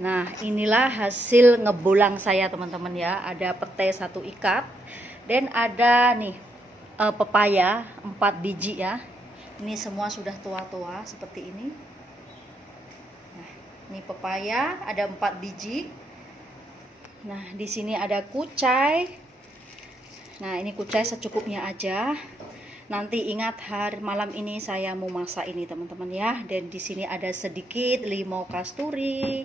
Nah, inilah hasil ngebolang saya teman-teman ya. Ada pete 1 ikat dan ada nih pepaya 4 biji ya. Ini semua sudah tua-tua seperti ini. Nah, ini pepaya ada 4 biji. Nah, di sini ada kucai. Nah, ini kucai secukupnya aja. Nanti ingat hari malam ini saya mau masak ini teman-teman ya. Dan di sini ada sedikit limau kasturi.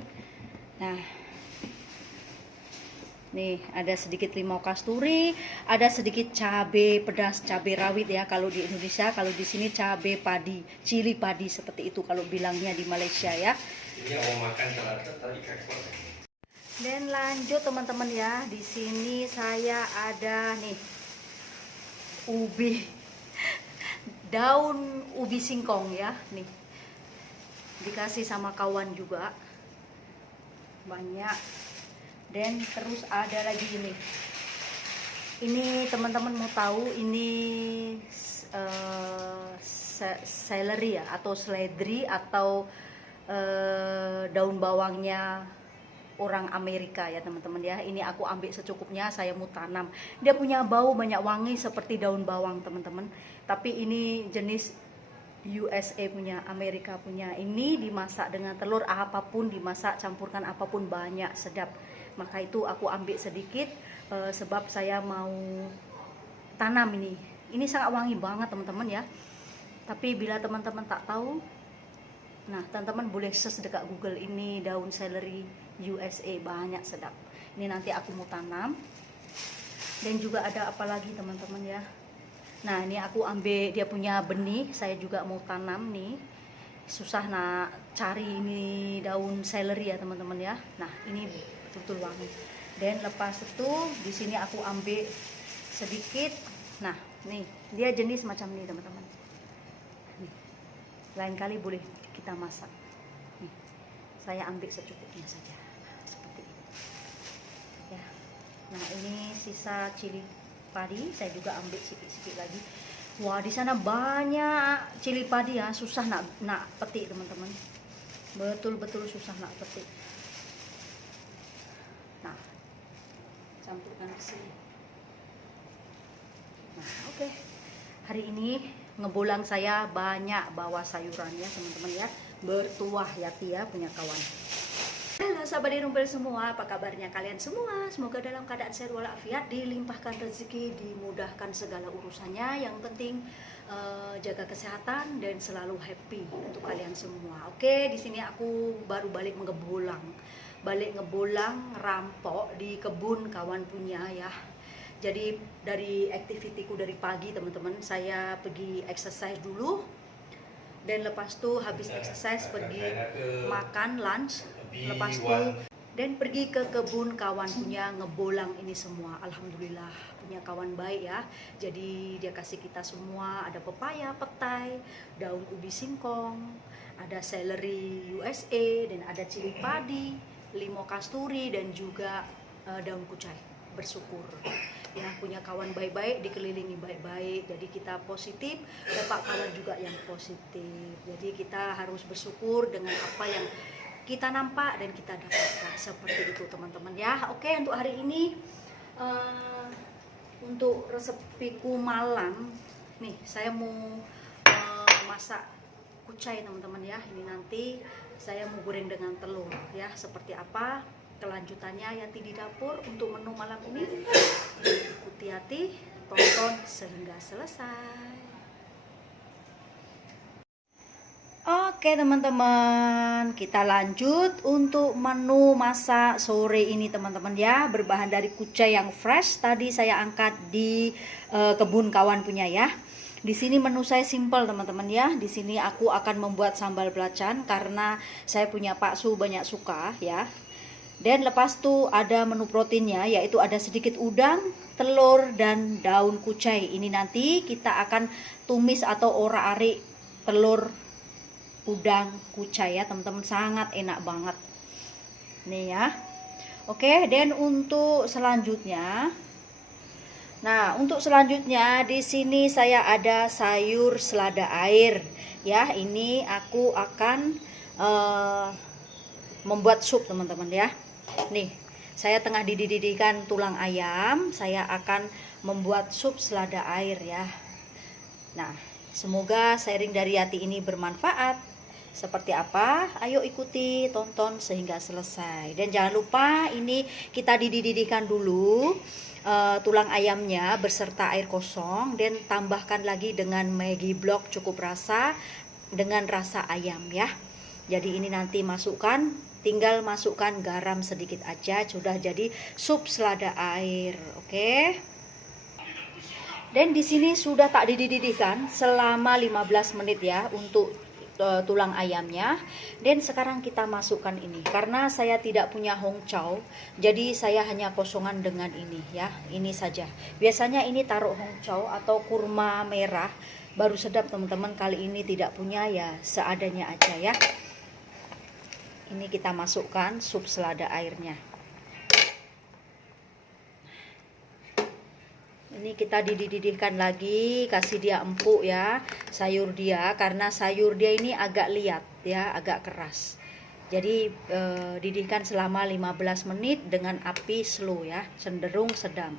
Nah, nih ada sedikit limau kasturi, ada sedikit cabai pedas, cabai rawit ya kalau di Indonesia, kalau di sini cabai padi, cili padi seperti itu kalau bilangnya di Malaysia ya. Dan lanjut teman-teman ya, di sini saya ada nih ubi, daun ubi singkong ya, nih dikasih sama kawan juga banyak. Dan terus ada lagi ini teman-teman mau tahu ini celery ya, atau seledri, atau daun bawangnya orang Amerika ya teman-teman ya. Ini aku ambil secukupnya, saya mau tanam. Dia punya bau banyak wangi seperti daun bawang teman-teman, tapi ini jenis USA punya, Amerika punya. Ini dimasak dengan telur, apapun dimasak, campurkan apapun banyak sedap. Maka itu aku ambil sedikit sebab saya mau tanam ini. Ini sangat wangi banget teman-teman ya. Tapi bila teman-teman tak tahu, nah teman-teman boleh search dekat Google, ini daun celery USA, banyak sedap. Ini nanti aku mau tanam. Dan juga ada apa lagi teman-teman ya. Nah ini aku ambil dia punya benih, saya juga mau tanam nih. Susah nak cari ini daun celery ya teman-teman ya. Nah ini betul-betul wangi. Dan lepas itu di sini aku ambil sedikit. Nah nih dia jenis macam ini teman-teman. Lain kali boleh kita masak. Nih, saya ambil secukupnya saja seperti ini. Ya. Nah ini sisa cili padi, saya juga ambil sedikit-sedikit lagi. Wah di sana banyak cili padi ya, susah nak petik teman-teman. Betul-betul susah nak petik. Nah, campurkan ke sini. Nah, oke. Hari ini ngebolang saya banyak bawa sayurannya teman-teman ya. Bertuah Yati ya punya kawan. Halo sahabat Rumpel semua, apa kabarnya kalian semua? Semoga dalam keadaan sehat walafiat, dilimpahkan rezeki, dimudahkan segala urusannya. Yang penting jaga kesehatan dan selalu happy untuk kalian semua. Oke, di sini aku baru balik ngebolang rampok di kebun kawan punya ya. Jadi dari aktivitiku dari pagi teman-teman, saya pergi exercise dulu. Dan lepas itu habis exercise pergi makan lunch, lepas itu dan pergi ke kebun kawan punya ngebolang ini semua. Alhamdulillah punya kawan baik ya. Jadi dia kasih kita semua, ada pepaya, petai, daun ubi singkong, ada celery USA, dan ada cili padi, limau kasturi, dan juga daun kucai. Bersyukur ya punya kawan baik-baik, dikelilingi baik-baik, jadi kita positif, dapat kawan juga yang positif. Jadi kita harus bersyukur dengan apa yang kita nampak dan kita dapatkan, seperti itu teman-teman ya. Oke, untuk hari ini untuk resepiku malam nih, saya mau masak kucai teman-teman ya. Ini nanti saya mau goreng dengan telur ya. Seperti apa kelanjutannya Yati di dapur untuk menu malam ini, ikuti Yati, tonton sehingga selesai. Oke teman-teman, kita lanjut untuk menu masak sore ini teman-teman ya. Berbahan dari kucai yang fresh, tadi saya angkat di kebun kawan punya ya. Di sini menu saya simple teman-teman ya. Di sini aku akan membuat sambal belacan karena saya punya paksu banyak suka ya. Dan lepas itu ada menu proteinnya, yaitu ada sedikit udang, telur, dan daun kucai. Ini nanti kita akan tumis atau orak-arik telur, udang, kucai ya teman-teman. Sangat enak banget nih ya. Oke, dan untuk selanjutnya, nah untuk selanjutnya di sini saya ada sayur selada air ya. Ini aku akan membuat sup teman-teman ya. Nih, saya tengah dididihkan tulang ayam, saya akan membuat sup selada air ya. Nah, semoga sharing dari Yati ini bermanfaat. Seperti apa? Ayo ikuti, tonton sehingga selesai. Dan jangan lupa ini kita dididihkan dulu tulang ayamnya beserta air kosong, dan tambahkan lagi dengan Maggi Block cukup rasa dengan rasa ayam ya. Jadi ini nanti tinggal masukkan garam sedikit aja, sudah jadi sup selada air. Oke. Dan di sini sudah tak dididihkan selama 15 menit ya untuk tulang ayamnya. Dan sekarang kita masukkan ini, karena saya tidak punya hongcau, jadi saya hanya kosongan dengan ini ya, ini saja. Biasanya ini taruh hongcau atau kurma merah baru sedap teman-teman. Kali ini tidak punya, ya seadanya aja ya. Ini kita masukkan sup selada airnya. Ini kita dididihkan lagi, kasih dia empuk ya sayur dia, karena sayur dia ini agak liat ya, agak keras. Jadi didihkan selama 15 menit dengan api slow ya, cenderung sedang.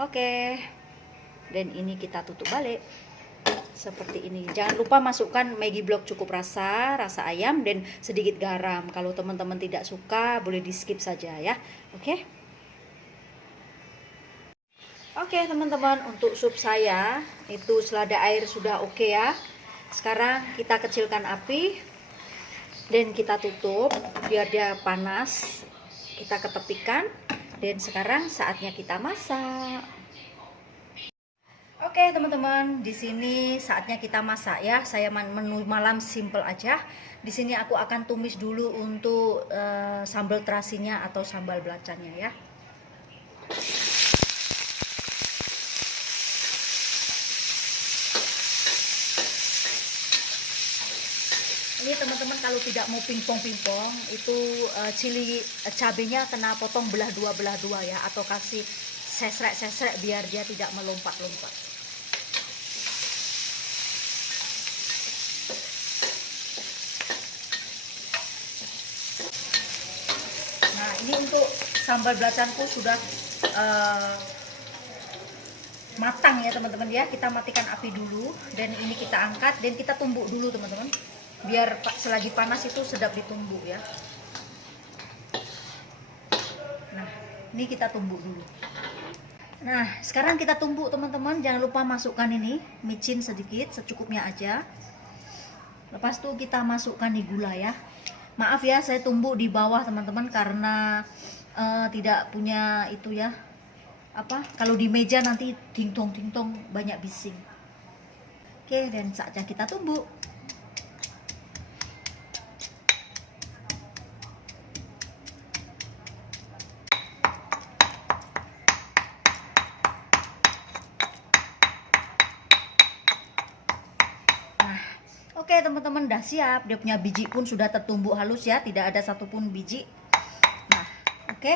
Oke. Dan ini kita tutup balik seperti ini. Jangan lupa masukkan Maggi Block cukup rasa ayam, dan sedikit garam. Kalau teman-teman tidak suka boleh di skip saja ya. Oke. Oke teman-teman, untuk sup saya itu selada air sudah oke ya. Sekarang kita kecilkan api dan kita tutup biar dia panas. Kita ketepikan, dan sekarang saatnya kita masak. Oke teman-teman, di sini saatnya kita masak ya. Saya menu malam simple aja. Di sini aku akan tumis dulu untuk sambal terasinya atau sambal belacannya ya. Ini teman-teman kalau tidak mau pingpong-pingpong itu cili cabenya kena potong belah dua ya, atau kasih sesrek biar dia tidak melompat-lompat. Nah ini untuk sambal belacanku sudah matang ya teman-teman ya. Kita matikan api dulu, dan ini kita angkat dan kita tumbuk dulu teman-teman, biar selagi panas itu sedap ditumbuk ya. Nah ini kita tumbuk dulu. Nah sekarang kita tumbuk teman-teman. Jangan lupa masukkan ini micin sedikit, secukupnya aja. Lepas itu kita masukkan nih gula ya. Maaf ya saya tumbuk di bawah teman-teman, karena tidak punya itu ya, apa, kalau di meja nanti ting-tong banyak bising. Oke, dan saatnya kita tumbuk. Oke teman-teman, udah siap. Dia punya biji pun sudah tertumbuk halus ya, tidak ada satupun biji. Nah oke.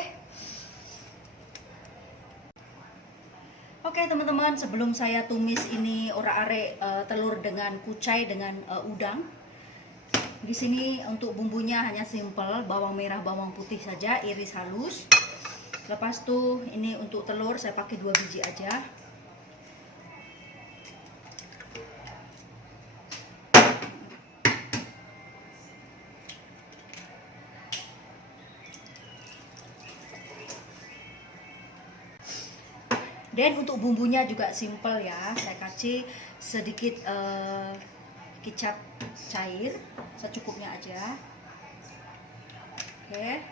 Oke teman-teman, sebelum saya tumis ini orak-arik telur dengan kucai dengan udang. Di sini untuk bumbunya hanya simple, bawang merah, bawang putih saja, iris halus. Lepas itu ini untuk telur saya pakai 2 biji aja. Dan untuk bumbunya juga simple ya, saya kasih sedikit kecap cair secukupnya aja. Oke.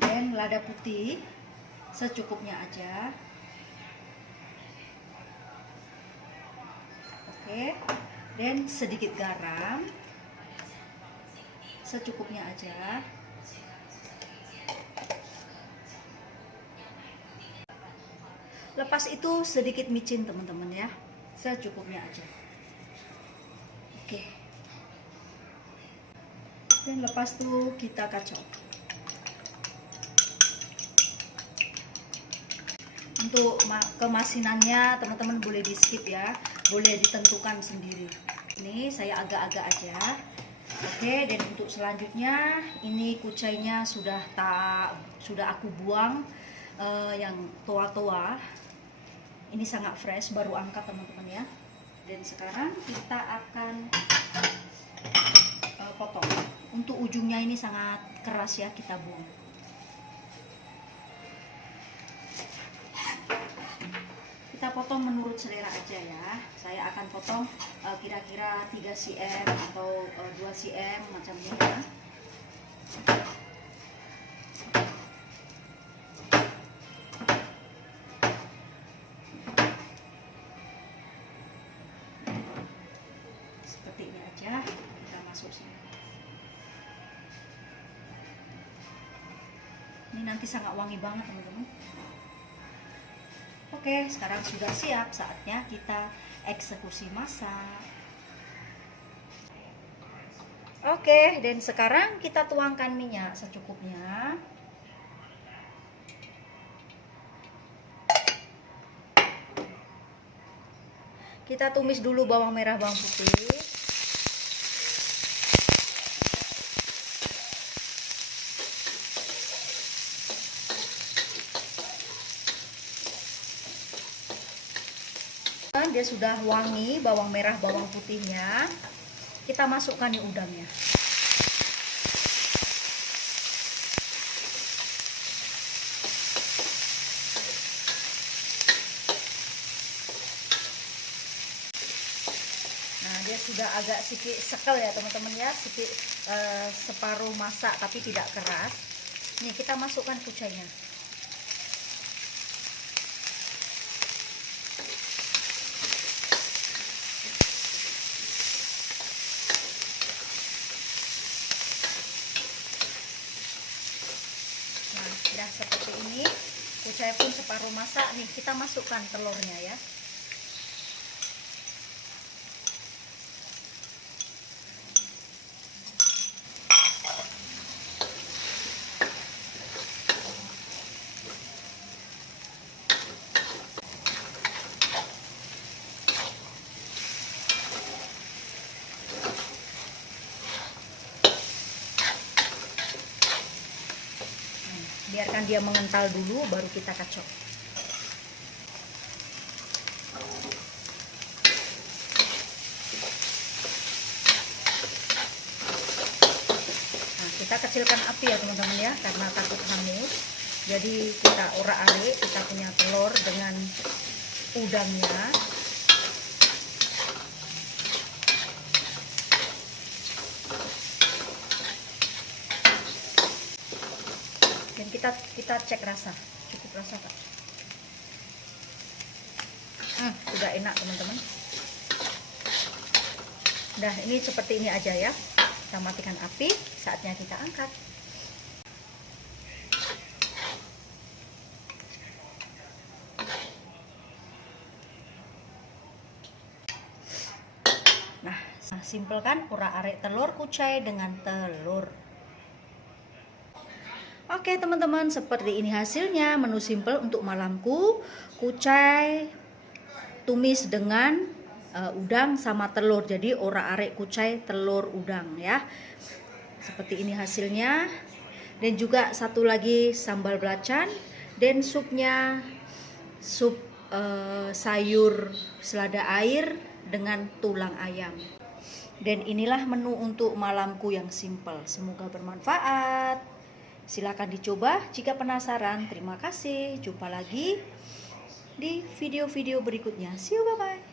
Dan lada putih secukupnya aja. Oke. Dan sedikit garam secukupnya aja. Lepas itu sedikit micin teman-teman ya, secukupnya aja. Oke. Dan lepas itu kita kacau. Untuk kemasinannya teman-teman boleh di skip ya, boleh ditentukan sendiri. Ini saya agak-agak aja. Oke, dan untuk selanjutnya ini kucainya sudah aku buang, yang tua-tua. Ini sangat fresh, baru angkat teman-teman ya. Dan sekarang kita akan potong. Untuk ujungnya ini sangat keras ya, kita buang. Kita potong menurut selera aja ya. Saya akan potong kira-kira 3 cm atau 2 cm macam ini ya. Seperti ini aja, kita masuk sini. Ini nanti sangat wangi banget teman-teman. Oke, sekarang sudah siap, saatnya kita eksekusi masak. Oke, dan sekarang kita tuangkan minyak secukupnya. Kita tumis dulu bawang merah, bawang putih. Dia sudah wangi bawang merah bawang putihnya, kita masukkan nih udangnya. Nah, dia sudah agak sedikit sekel ya teman-teman ya, sedikit separuh masak tapi tidak keras. Nih kita masukkan kucainya. Nah, seperti ini, kucai pun separuh masak. Nih kita masukkan telurnya ya. Biarkan dia mengental dulu, baru kita kacok. Nah, kita kecilkan api ya teman-teman ya, karena takut hangus. Jadi kita orak-arik, kita punya telur dengan udangnya. Dan kita cek rasa, cukup rasa Pak. Sudah enak teman-teman. Nah, ini seperti ini aja ya. Kita matikan api, saatnya kita angkat. Nah, simpel kan, orak-arik telur kucai dengan telur. Oke teman-teman, seperti ini hasilnya, menu simple untuk malamku. Kucai tumis dengan udang sama telur. Jadi orak-arik kucai telur udang ya. Seperti ini hasilnya. Dan juga satu lagi sambal belacan. Dan supnya sup sayur selada air dengan tulang ayam. Dan inilah menu untuk malamku yang simple. Semoga bermanfaat. Silakan dicoba jika penasaran. Terima kasih. Jumpa lagi di video-video berikutnya. See you, bye-bye.